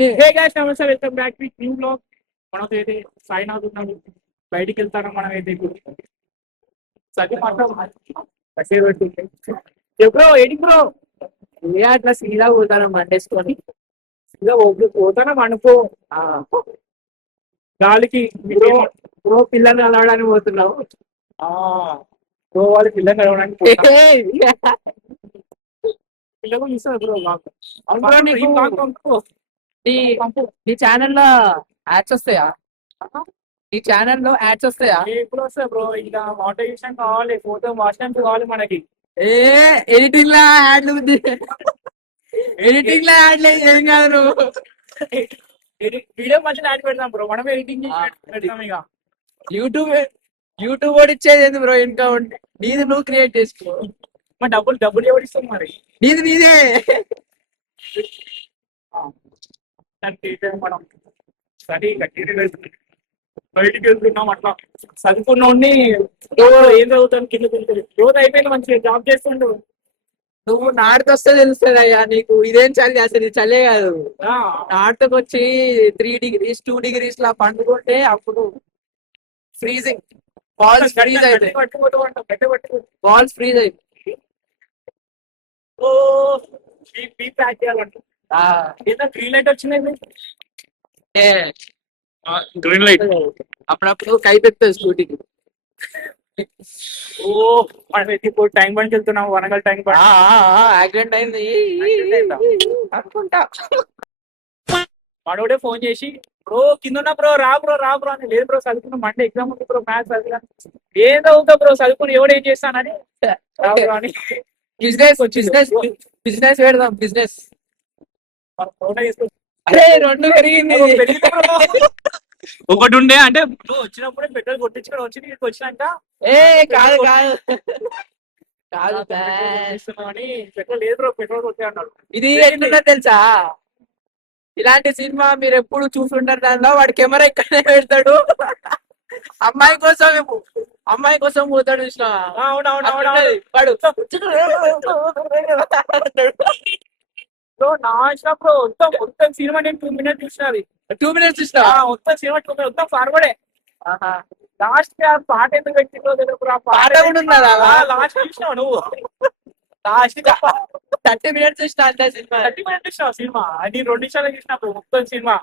Hey guys నమస్తే, welcome back to new blog. మనతో అయితే సాయినాథ్ ఉన్నాడు. బయటికి వెళ్తాను మనం అయితే ఇప్పుడు. సరే మాత్రం బ్రో ఏంటి బ్రో? ఏ అట్లా సీదా పోతాను మండేసుకొని సీదా పోతాను అనుకో. ఆ, గాలికి బ్రో బ్రో పిల్లల్ని కలవడానికి పోతున్నావు. ఆ బ్రో వాళ్ళు పిల్లల్ని కలవడానికి పిల్లలు చూస్తారు బ్రో. అవును నీకు పంపు నీ నీ ఛానల్లో యాడ్స్ వస్తాయా? ఈ ఛానల్లో యాడ్స్ వస్తాయా? ఎప్పుడు వస్తాయి బ్రో? ఇంకా మోటివేషన్ కావాలి, ఫోటో వాచ్ కావాలి మనకి. ఏ ఎడిటింగ్ లా యాడ్లు ఉంది, ఎడిటింగ్ లా యాడ్లు ఏం కాదు నువ్వు. వీడియో మంచిగా యాడ్ పెడతాం బ్రో, మనం ఎడిటింగ్ పెడతాం. ఇక యూట్యూబ్ యూట్యూబ్ కూడా ఇచ్చేది ఏంది బ్రో? ఇంకా నీది నువ్వు క్రియేట్ చేసుకో. మరి డబ్బులు ఎవరు ఇస్తాం మరి? నీదే. మనం స్టడీ బయటికి వెళ్తున్నాం అట్లా చదువుకున్నోడిని ఏం చదువుతాను కింద రోజు అయిపోయింది, మంచిగా జాబ్ చేస్తుండు. నువ్వు నాటుతో వస్తే తెలుస్తుంది అయ్యా నీకు. ఇదేం చలి అసలు, ఇది చలే కాదు. నాటుకు వచ్చి 3 degrees 2 degrees లా పండుకుంటే అప్పుడు ఫ్రీజింగ్, బాల్స్ ఫ్రీజ్ అయితే బాల్స్ ఫ్రీజ్ అయితే ప్యాక్ చేయాలంట. గ్రీన్ లైట్ వచ్చింది, గ్రీన్ లైట్ అప్పుడప్పుడు కైపెత్తుంది స్కూటీకి. ఓ మనం ఇప్పుడు టైం బండ్కి వెళ్తున్నాం, వరంగల్ టైం బండ్. యాక్సిడెంట్ అయింది అనుకుంటా. మనోడే ఫోన్ చేసి బ్రో కింద ఉన్నా బ్రో, రా బ్రో అని. లేదు బ్రో చదువుకున్నా, మండే ఎగ్జామ్ ఉంది బ్రో, మ్యాథ్స్ చదివా. ఏదో అవుతా బ్రో చదువుకుని ఎవడు ఏం చేస్తానని అని బిజినెస్ పెడదాం. బిజినెస్ అరే రెండు పెరిగింది. ఒకటి ఉండే అంటే నువ్వు వచ్చినప్పుడే పెట్రోల్ కొట్టించుకొని వచ్చి నీకు వచ్చినాక కాదు అని పెట్రోల్ లేదు బ్రో, పెట్రోల్ కొట్టే అన్నాడు. ఇది ఎట్లున్నా తెలుసా? ఇలాంటి సినిమా మీరు ఎప్పుడు చూసుంటారు. దానిలో వాడు కెమెరా ఇక్కడనే పెడతాడు, అమ్మాయి కోసం పోతాడు. చూసిన వాడు మొత్తం సినిమా నేను 2 minutes చూసినది. 2 minutes చూసిన మొత్తం సినిమా మొత్తం ఫార్వర్డే. లాస్ట్ పాట ఎందుకు పెట్టిందో తెలుగు. ఆ పాట కూడా ఉన్నదా లాస్ట్ చూసినావు నువ్వు? లాస్ట్ 30 minutes చూసిన అంతే సినిమా. 30 minutes చూసినావు సినిమా? అది 2 నిమిషాలు చూసినప్పుడు మొత్తం సినిమా.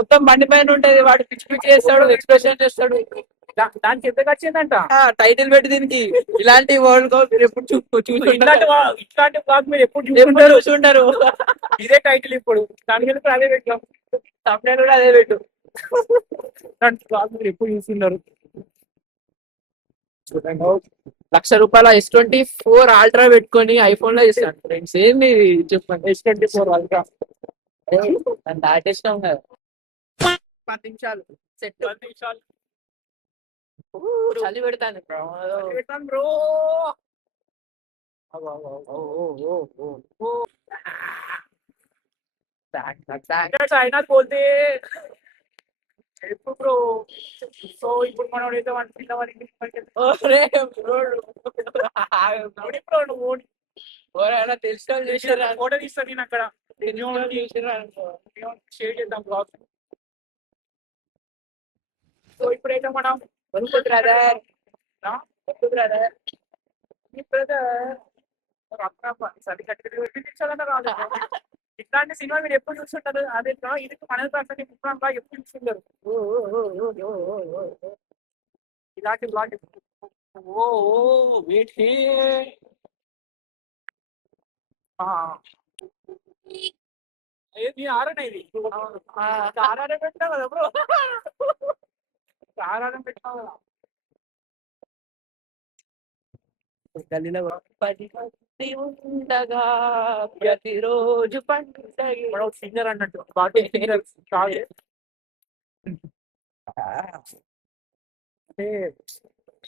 మొత్తం బండి పైన ఉంటది, వాడు పిచ్చి పిచ్చి చేస్తాడు, ఎక్స్ప్రెషన్ చేస్తాడు. దానికి ఎంత వచ్చిందంట టైటిల్ పెట్టి దీనికి. ఇలాంటి వరల్డ్ కప్ మీరు ఎప్పుడు ఇట్లాంటి బ్లాగ్ మీరు ఎప్పుడు చూసుంటారు. ఇదే టైటిల్ ఇప్పుడు. దాని మీద అదే పెట్టాం, తమిళ కూడా అదే పెట్టు. ఇట్లాంటి బ్లాగ్ మీరు ఎప్పుడు చూస్తున్నారు? ₹1,00,000 S24 Ultra పెట్టుకొని ఐఫోన్ లో ఇస్తాను ఫ్రెండ్స్. ఏంది చెప్పండి? S24 Ultra దాటేసినాం కదా. 10 నిమిషాలు సెట్. 10 నిమిషాలు చలి పెడతాను బ్రో. అయినా పోతే ఎప్పుడు బ్రో. సో ఇప్పుడు మనం అయితే పిల్లవాడికి తెలిసిన చేసారా? ఫోటో తీస్తాను నేను అక్కడ, షేర్ చేద్దాం బ్లాగ్. సో ఇప్పుడైతే మనం బ్రదర్ సరి కట్టుకుంటే రాదు. ఇట్లాంటి సినిమా మీరు ఎప్పుడు చూస్తుంటారు? అదే ఇది మన ఎప్పుడు చూస్తుంటారు ఇలాంటి బ్లాగ్. ఓ వెయిట్ ఏది ఆరనే ఇది ఆరానే పెట్టినావు కదా బ్రో, ఆరానే పెట్టినావు కదా. గల్లీలో ఉండగా ప్రతిరోజు పండుగ సింగర్ అన్నట్టు అంటే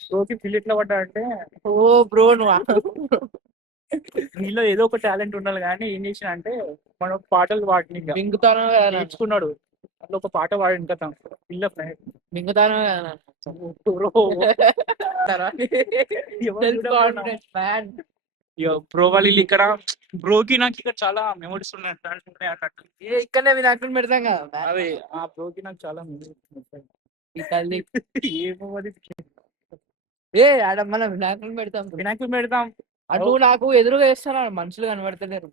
బ్రోకి ఫిల్ పడ్డా అంటే ఓ బ్రో నువ్వు నీలో ఏదో ఒక టాలెంట్ ఉండాలి. కానీ ఏం చేసిన అంటే మనం పాటలు పాడిని నేర్చుకున్నాడు. అందులో ఒక పాట పాడి ఇంకా పిల్ల మింగుతాను ఇక బ్రో వాళ్ళు ఇక్కడ బ్రోకి నాకు ఇక్కడ చాలా మెమోరీస్ ఉన్నాయి అన్నట్టు. ఇక్కడనే వినాయకుడిని పెడతాం కదా అదే ఆ బ్రోకి నాకు చాలా మెమోరీస్ ఈ తల్లి ఏమో మరి ఆడ మనం వినాయకుడిని పెడతాం వినాయకుడు పెడతాం. అటు నాకు ఎదురుగా వేస్తారా మనుషులు కనబడతలేరు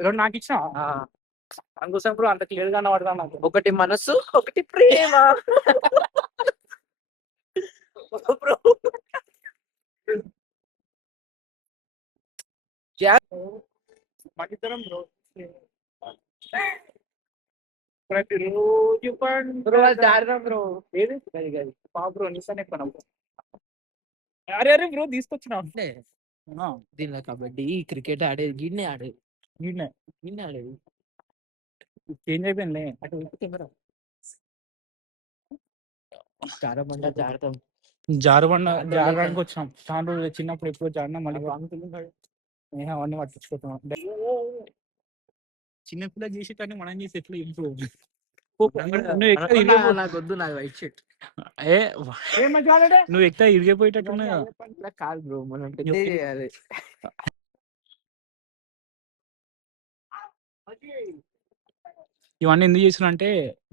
రెండు నాకు ఇచ్చిన అందుకోసం బ్రో అంత క్లియర్ గా కనబడతాం నాకు. ఒకటి మనసు ఒకటి ప్రేమ బ్రో మనిద్దరం బ్రో ప్రతిరోజు బ్రో జారినాం బ్రో ఏది బ్రో నిసానే ఎక్కువ అరే అరే బ్రో తీసుకొచ్చినా దీనిలో కబడ్డీ క్రికెట్ ఆడేది గిన్నె ఆడేది గిన్నె ఆడేది చేంజ్ అయిపోయింది అటు కెమెరా జాగ్రత్త జారడానికి వచ్చినాం. చాలా రోజులు చిన్నప్పుడు ఎప్పుడో జారినా మళ్ళీ అవన్నీ పట్టించుకుంటున్నాం. చిన్నపిల్ల చేసేటన్ని మనం చేసి ఎట్లా ఇంప్రూవ్ నాకు వద్దు నాకు వైట్ షర్ట్ నువ్వు ఎక్కడ ఇరిగిపోయేటట్టున్నా కాదు బ్రో మనం చేయాలి ఇవన్నీ ఎందుకు చేసిన అంటే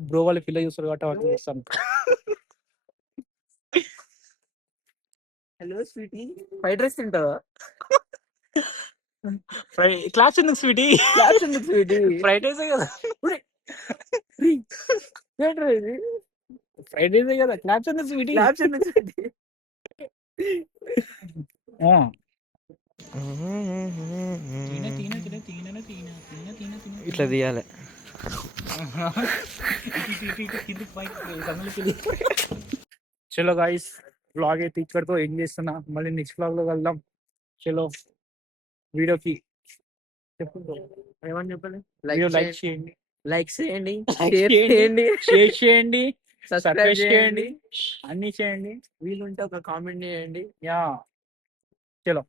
బ్రో వాళ్ళు పిల్ల చూస్తారు కాబట్టి అవన్నీ చేస్తాను. హలో స్వీటీ ఫ్రైడ్ రైస్ తింటావా క్లాస్ ఎందుకు స్వీటీ క్లాస్ ఎందుకు స్వీటీ ఫ్రైడ్ రైస్ కదా ఫ్రైడ్ రైస్ కదా క్లాస్ ఎందుకు స్వీటీ క్లాస్ ఎందుకు స్వీటీ ఇట్లా తీయాలి చలో గాయ్స్ వ్లాగ్ అయితే ఇక్కడితో ఏం చేస్తున్నా మళ్ళీ నెక్స్ట్ వ్లాగ్ లో వెళ్దాం. చలో వీడియోకి చెప్పు ఏమని చెప్పండి. లైక్ చేయండి షేర్ చేయండి సబ్స్క్రైబ్ చేయండి అన్ని చేయండి. వీలుంటే ఒక కామెంట్ చేయండి. యా చలో.